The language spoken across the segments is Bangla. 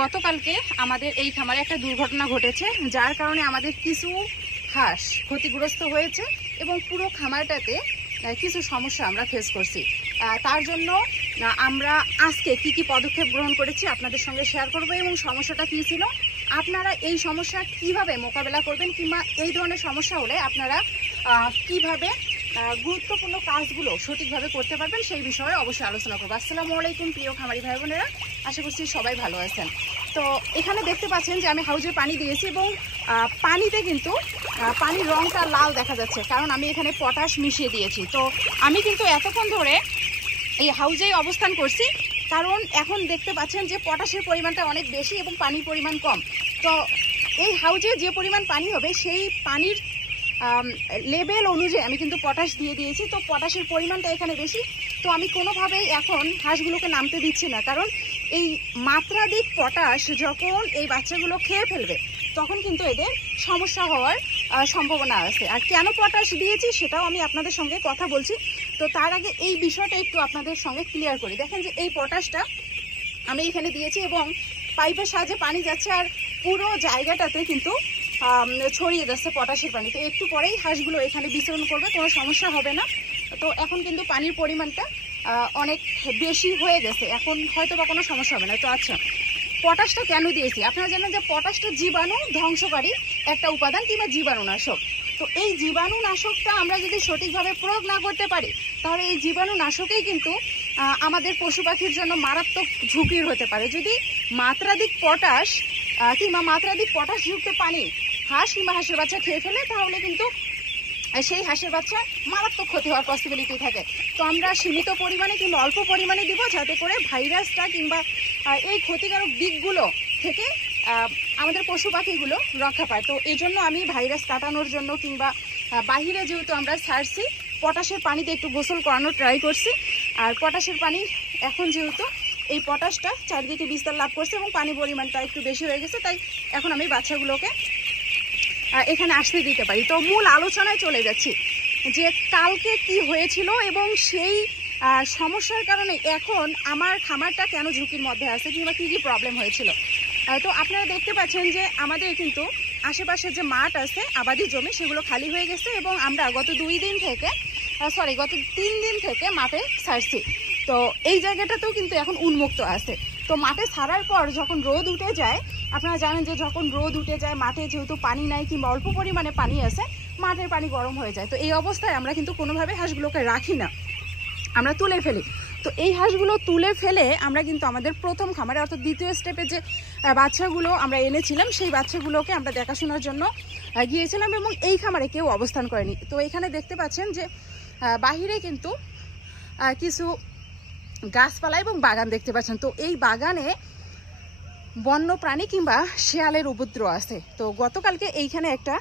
গতকালকে আমাদের এই খামারে একটা দুর্ঘটনা ঘটেছে, যার কারণে আমাদের কিছু হাঁস ক্ষতিগ্রস্ত হয়েছে এবং পুরো খামারটাতে কিছু সমস্যা আমরা ফেস করছি। তার জন্য আমরা আজকে কি পদক্ষেপ গ্রহণ করেছি আপনাদের সঙ্গে শেয়ার করব এবং সমস্যাটা কী ছিল, আপনারা এই সমস্যা কিভাবে মোকাবেলা করবেন কিংবা এই ধরনের সমস্যা হলে আপনারা কিভাবে গুরুত্বপূর্ণ কাজগুলো সঠিকভাবে করতে পারবেন সেই বিষয়ে অবশ্যই আলোচনা করবো। আসসালামু আলাইকুম প্রিয় খামারি ভাই বোনেরা, আশা করছি সবাই ভালো আছেন। তো এখানে দেখতে পাচ্ছেন যে আমি হাউজে পানি দিয়েছি এবং পানিতে কিন্তু পানির রঙটা লাল দেখা যাচ্ছে, কারণ আমি এখানে পটাশ মিশিয়ে দিয়েছি। তো আমি কিন্তু এতক্ষণ ধরে এই হাউজেই অবস্থান করছি, কারণ এখন দেখতে পাচ্ছেন যে পটাশের পরিমাণটা অনেক বেশি এবং পানির পরিমাণ কম। তো এই হাউজে যে পরিমাণ পানি হবে সেই পানির লেভেল অনুযায়ী আমি কিন্তু পটাশ দিয়ে দিয়েছি। তো পটাশের পরিমাণটা এখানে বেশি, তো আমি কোনোভাবেই এখন হাঁসগুলোকে নামতে দিচ্ছি না, কারণ এই মাত্রাধিক পটাশ যখন এই বাচ্চাগুলো খেয়ে ফেলবে তখন কিন্তু এদের সমস্যা হওয়ার সম্ভাবনা আছে। আর কেন পটাশ দিয়েছি সেটাও আমি আপনাদের সঙ্গে কথা বলছি। তো তার আগে এই বিষয়টা একটু আপনাদের সঙ্গে ক্লিয়ার করি। দেখেন যে এই পটাশটা আমি এখানে দিয়েছি এবং পাইপের সাহায্যে পানি যাচ্ছে আর পুরো জায়গাটাতে কিন্তু ছড়িয়ে যাচ্ছে পটাশের পানি। তো একটু পরেই হাঁসগুলো এখানে বিচরণ করবে, কোনো সমস্যা হবে না। তো এখন কিন্তু পানির পরিমাণটা অনেক বেশি হয়ে গেছে, এখন হয়তো বা কোনো সমস্যা হবে না। তো আচ্ছা, পটাশটা কেন দিয়েছি আপনারা জানেন যে পটাশটা জীবাণু ধ্বংসকারী একটা উপাদান কিংবা জীবাণুনাশক। তো এই জীবাণুনাশকটা আমরা যদি সঠিকভাবে প্রয়োগ না করতে পারি তাহলে এই জীবাণুনাশকেই কিন্তু আমাদের পশু পাখির জন্য মারাত্মক ঝুঁকির হতে পারে। যদি মাত্রাধিক পটাশ কিংবা মাত্রাধিক পটাশযুক্ত পানি হাঁস কিংবা হাঁসের বাচ্চা খেয়ে ফেলে তাহলে কিন্তু সেই হাঁসের বাচ্চা মারাত্মক ক্ষতি হওয়ার পসিবিলিটি থাকে। তো আমরা সীমিত পরিমাণে কিংবা অল্প পরিমাণে দিব, যাতে করে ভাইরাসটা কিংবা এই ক্ষতিকারক দিকগুলো থেকে আমাদের পশু পাখিগুলো রক্ষা পায়। তো এই জন্য আমি ভাইরাস কাটানোর জন্য কিংবা বাহিরে যেহেতু আমরা ছাড়ছি পটাশের পানিতে একটু গোসল করানোর ট্রাই করছি। আর পটাশের পানি এখন যেহেতু এই পটাশটা চারিদিকে বিস্তার লাভ করছে এবং পানি পরিমাণটা একটু বেশি হয়ে গেছে, তাই এখন আমি বাচ্চাগুলোকে এখানে আসতে দিতে পারি। তো মূল আলোচনায় চলে যাচ্ছি যে কালকে কি হয়েছিল এবং সেই সমস্যার কারণে এখন আমার খামারটা কেন ঝুঁকির মধ্যে আছে কিংবা কী প্রবলেম হয়েছিল। তো আপনারা দেখতে পাচ্ছেন যে আমাদের কিন্তু আশেপাশে যে মাঠ আছে আবাদি জমি সেগুলো খালি হয়ে গেছে এবং আমরা গত 3 দিন থেকে মাঠে ছাড়ছি। তো এই জায়গাটাতেও কিন্তু এখন উন্মুক্ত আছে। তো মাঠে ছাড়ার পর যখন রোদ উঠে যায়, আপনারা জানেন যে যখন রোদ উঠে যায় মাঠে যেহেতু পানি নাই কিংবা অল্প পরিমাণে পানি আছে, মাঠের পানি গরম হয়ে যায়। তো এই অবস্থায় আমরা কিন্তু কোনোভাবে হাঁসগুলোকে রাখি না, আমরা তুলে ফেলি। তো এই হাঁসগুলো তুলে ফেলে আমরা কিন্তু আমাদের প্রথম খামারে অর্থাৎ দ্বিতীয় স্টেপে যে বাচ্চাগুলো আমরা এনেছিলাম সেই বাচ্চাগুলোকে আমরা দেখাশোনার জন্য গিয়েছিলাম এবং এই খামারে কেউ অবস্থান করেনি। তো এখানে দেখতে পাচ্ছেন যে বাহিরে কিন্তু কিছু গাছপালা এবং বাগান দেখতে পাচ্ছেন। তো এই বাগানে বন্য প্রাণী কিংবা শেয়ালের উপদ্রব আছে। তো গতকালকে এইখানে একটা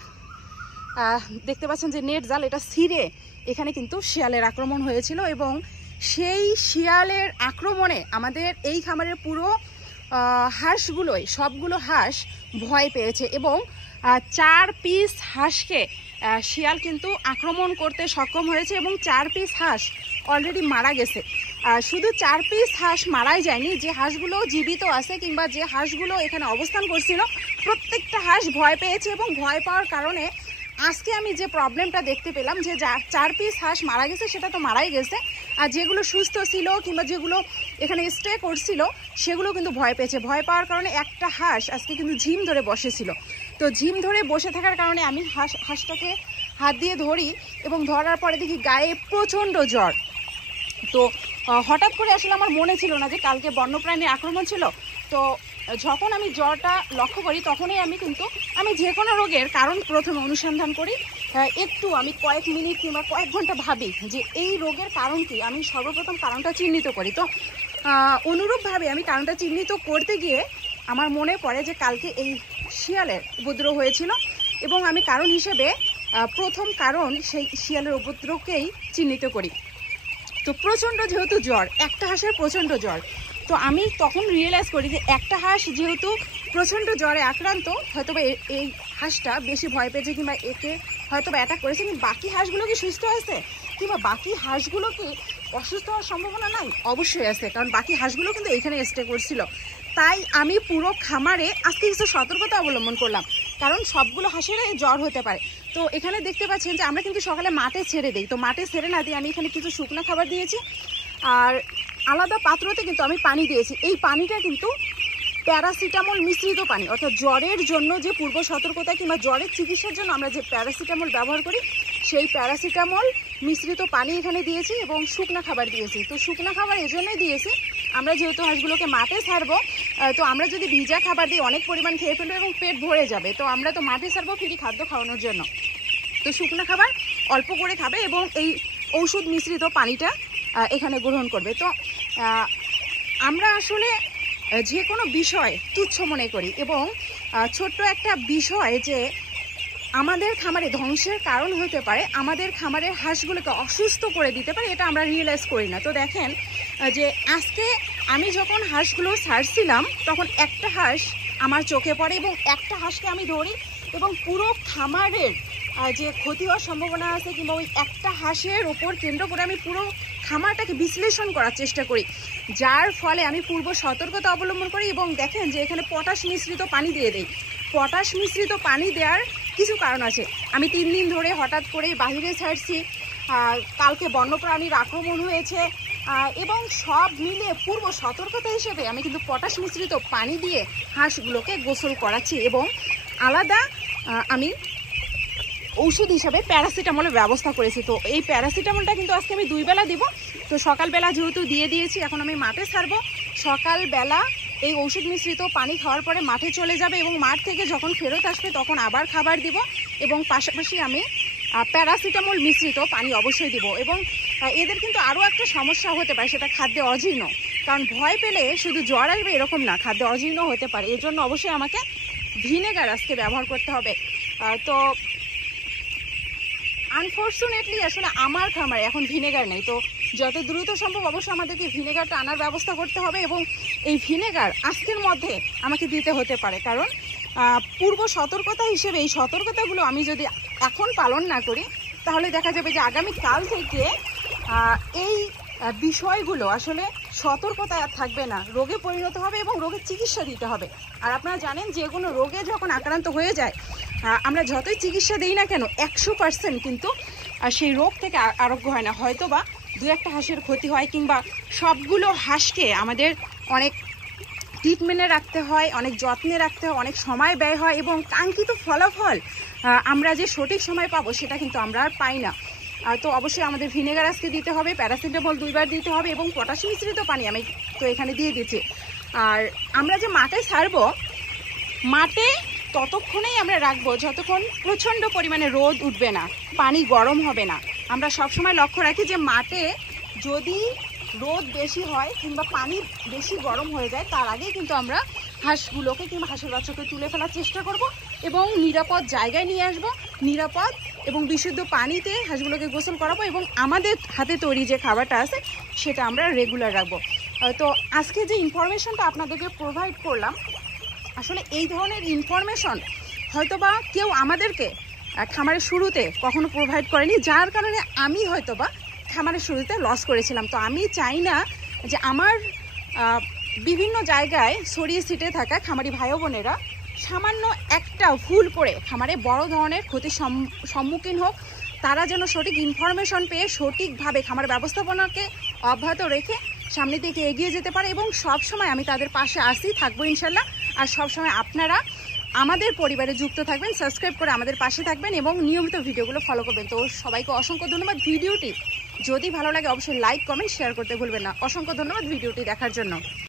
দেখতে পাচ্ছেন যে নেট জাল, এটা ছিঁড়ে এখানে কিন্তু শিয়ালের আক্রমণ হয়েছিল এবং সেই শিয়ালের আক্রমণে আমাদের এই খামারের পুরো হাঁসগুলোই সবগুলো হাঁস ভয় পেয়েছে এবং 4 পিস হাঁসকে শিয়াল কিন্তু আক্রমণ করতে সক্ষম হয়েছে এবং 4 পিস হাঁস অলরেডি মারা গেছে। শুধু 4 পিস হাঁস মারাই যায়নি, যে হাঁসগুলো জীবিত আছে কিংবা যে হাঁসগুলো এখানে অবস্থান করছিল প্রত্যেকটা হাঁস ভয় পেয়েছে এবং ভয় পাওয়ার কারণে আজকে আমি যে প্রবলেমটা দেখতে পেলাম যে 4 পিস হাঁস মারা গেছে সেটা তো মারাই গেছে, আর যেগুলো সুস্থ ছিল কিংবা যেগুলো এখানে স্টে করছিল সেগুলো কিন্তু ভয় পেয়েছে। ভয় পাওয়ার কারণে একটা হাঁস আজকে কিন্তু ঝিম ধরে বসেছিল। তো ঝিম ধরে বসে থাকার কারণে আমি হাঁসটাকে হাত দিয়ে ধরি এবং ধরার পরে দেখি গায়ে প্রচণ্ড জ্বর। তো হঠাৎ করে আসলে আমার মনে ছিল না যে কালকে বন্যপ্রাণীর আক্রমণ ছিল। তো যখন আমি জ্বরটা লক্ষ্য করি তখনই আমি যে কোনো রোগের কারণ প্রথমে অনুসন্ধান করি, একটু আমি কয়েক মিনিট কিংবা কয়েক ঘন্টা ভাবি যে এই রোগের কারণ কি, আমি সর্বপ্রথম কারণটা চিহ্নিত করি। তো অনুরূপভাবে আমি কারণটা চিহ্নিত করতে গিয়ে আমার মনে পড়ে যে কালকে এই শিয়ালের উপদ্রব হয়েছিল এবং আমি কারণ হিসেবে প্রথম কারণ সেই শিয়ালের উপদ্রবকেই চিহ্নিত করি। তো প্রচণ্ড যেহেতু জ্বর, একটা হাঁসের প্রচণ্ড জ্বর, তো আমি তখন রিয়েলাইজ করি যে একটা হাঁস যেহেতু প্রচণ্ড জ্বরে আক্রান্ত, হয়তোবা এই হাঁসটা বেশি ভয় পেয়েছে কিংবা একে হয়তোবা অ্যাটাক করেছে, কিন্তু বাকি হাঁসগুলো কি সুস্থ আছে কিংবা বাকি হাঁসগুলো কি অসুস্থ হওয়ার সম্ভাবনা নাই? অবশ্যই আছে, কারণ বাকি হাঁসগুলো কিন্তু এখানে স্টে করছিল। তাই আমি পুরো খামারে আজকে কিছু সতর্কতা অবলম্বন করলাম, কারণ সবগুলো হাঁসের জ্বর হতে পারে। তো এখানে দেখতে পাচ্ছেন যে আমরা কিন্তু সকালে মাঠে ছেড়ে দিই, তো মাঠে ছেড়ে না দিয়ে আমি এখানে কিছু শুকনো খাবার দিয়েছি, আর আলাদা পাত্রতে কিন্তু আমি পানি দিয়েছি। এই পানিটা কিন্তু প্যারাসিটামল মিশ্রিত পানি, অর্থাৎ জ্বরের জন্য যে পূর্ব সতর্কতা কিংবা জ্বরের চিকিৎসার জন্য আমরা যে প্যারাসিটামল ব্যবহার করি, সেই প্যারাসিটামল মিশ্রিত পানি এখানে দিয়েছি এবং শুকনো খাবার দিয়েছি। তো শুকনো খাবার এজন্যই দিয়েছি, আমরা যেহেতু হাঁসগুলোকে মাঠে ছাড়বো, তো আমরা যদি ভিজা খাবার দিই অনেক পরিমাণ খেয়ে ফেলবো এবং পেট ভরে যাবে। তো আমরা তো মাঠে ছাড়বো ফ্রি খাদ্য খাওয়ানোর জন্য, তো শুকনো খাবার অল্প করে খাবে এবং এই ঔষধ মিশ্রিত পানিটা এখানে গ্রহণ করবে। তো আমরা আসলে যে কোনো বিষয় তুচ্ছ মনে করি এবং ছোট্ট একটা বিষয় যে আমাদের খামারে ধ্বংসের কারণ হতে পারে, আমাদের খামারের হাঁসগুলোকে অসুস্থ করে দিতে পারে, এটা আমরা রিয়েলাইজ করি না। তো দেখেন যে আজকে আমি যখন হাঁসগুলো ছাড়ছিলাম তখন একটা হাঁস আমার চোখে পড়ে এবং একটা হাঁসকে আমি ধরি এবং পুরো খামারের যে ক্ষতি হওয়ার সম্ভাবনা আছে কিংবা ওই একটা হাঁসের ওপর কেন্দ্র করে আমি পুরো খামারটাকে বিশ্লেষণ করার চেষ্টা করি, যার ফলে আমি পূর্ব সতর্কতা অবলম্বন করি। এবং দেখেন যে এখানে পটাশ মিশ্রিত পানি দিয়ে দেই। পটাশ মিশ্রিত পানি দেওয়ার কিছু কারণ আছে। আমি 3 দিন ধরে হঠাৎ করে বাহিরে ছাড়ছি, কালকে বন্যপ্রাণীর আক্রমণ হয়েছে এবং সব মিলে পূর্ব সতর্কতা হিসেবে আমি কিন্তু পটাশ মিশ্রিত পানি দিয়ে হাঁসগুলোকে গোসল করাচ্ছি এবং আলাদা আমি ঔষধ হিসাবে প্যারাসিটামলের ব্যবস্থা করেছি। তো এই প্যারাসিটামলটা কিন্তু আজকে আমি 2 বেলা দিব। তো সকালবেলা যেহেতু দিয়ে দিয়েছি, এখন আমি মাঠে ছাড়বো। সকালবেলা এই ঔষধ মিশ্রিত পানি খাওয়ার পরে মাঠে চলে যাবে এবং মাঠ থেকে যখন ফেরত আসবে তখন আবার খাবার দিব এবং পাশাপাশি আমি প্যারাসিটামল মিশ্রিত পানি অবশ্যই দিব। এবং এদের কিন্তু আরও একটা সমস্যা হতে পারে, সেটা খাদ্যে অজীর্ণ, কারণ ভয় পেলে শুধু জ্বর আসবে এরকম না, খাদ্যে অজীর্ণ হতে পারে। এর জন্য অবশ্যই আমাকে ভিনেগার আজকে ব্যবহার করতে হবে। তো আনফর্চুনেটলি আসলে আমার খামারে এখন ভিনেগার নেই, তো যত দ্রুত সম্ভব অবশ্যই আমাদেরকে ভিনেগারটা আনার ব্যবস্থা করতে হবে এবং এই ভিনেগার আজকের মধ্যে আমাকে দিতে হতে পারে, কারণ পূর্ব সতর্কতা হিসেবে এই সতর্কতাগুলো আমি যদি এখন পালন না করি তাহলে দেখা যাবে যে আগামীকাল থেকে এই বিষয়গুলো আসলে সতর্কতা থাকবে না, রোগে পরিণত হবে এবং রোগের চিকিৎসা দিতে হবে। আর আপনারা জানেন যে কোনো রোগে যখন আক্রান্ত হয়ে যায় আমরা যতই চিকিৎসা দিই না কেন 100% কিন্তু সেই রোগ থেকে আরোগ্য হয় না। হয়তো বা 2-1টা হাঁসের ক্ষতি হয় কিংবা সবগুলো হাঁসকে আমাদের অনেক ট্রিটমেন্টে রাখতে হয়, অনেক যত্নে রাখতে হয়, অনেক সময় ব্যয় হয় এবং কাঙ্ক্ষিত ফলাফল আমরা যে সঠিক সময় পাবো সেটা কিন্তু আমরা আর পাই না। তো অবশ্যই আমাদের ভিনেগার আজকে দিতে হবে, প্যারাসিটামল 2 বার দিতে হবে এবং পটাশ মিশ্রিত পানি আমি তো এখানে দিয়ে দিচ্ছি। আর আমরা যে মাঠে ছাড়বো, মাঠে ততক্ষণেই আমরা রাখবো যতক্ষণ প্রচণ্ড পরিমাণে রোদ উঠবে না, পানি গরম হবে না। আমরা সবসময় লক্ষ্য রাখি যে মাঠে যদি রোদ বেশি হয় কিংবা পানি বেশি গরম হয়ে যায় তার আগেই কিন্তু আমরা হাঁসগুলোকে কিংবা হাঁসের বাচ্চাকে তুলে ফেলার চেষ্টা করব এবং নিরাপদ জায়গায় নিয়ে আসবো, নিরাপদ এবং বিশুদ্ধ পানিতে হাঁসগুলোকে গোসল করাবো এবং আমাদের হাতে তৈরি যে খাবারটা আছে সেটা আমরা রেগুলার রাখবো। তো আজকে যে ইনফরমেশনটা আপনাদেরকে প্রোভাইড করলাম, আসলে এই ধরনের ইনফরমেশন হয়তোবা কেউ আমাদেরকে খামারের শুরুতে কখনো প্রোভাইড করেনি, যার কারণে আমি হয়তোবা খামারের শুরুতে লস করেছিলাম। তো আমি চাই না যে আমার বিভিন্ন জায়গায় ছড়িয়ে ছিটে থাকা খামারি ভাই বোনেরা সামান্য একটা ভুল করে খামারে বড় ধরনের ক্ষতির সম্মুখীন হোক। তারা যেন সঠিক ইনফরমেশন পেয়ে সঠিকভাবে খামার ব্যবস্থাপনাকে অব্যাহত রেখে সামনের দিকে এগিয়ে যেতে পারে এবং সবসময় আমি তাদের পাশে আসি, থাকবো ইনশাল্লাহ। আর সবসময় আপনারা আমাদের পরিবারে যুক্ত থাকবেন, সাবস্ক্রাইব করে আমাদের পাশে থাকবেন এবং নিয়মিত ভিডিওগুলো ফলো করবেন। তো সবাইকে অসংখ্য ধন্যবাদ। ভিডিওটি যদি ভালো লাগে অবশ্যই লাইক, কমেন্ট, শেয়ার করতে ভুলবেন না। অসংখ্য ধন্যবাদ ভিডিওটি দেখার জন্য।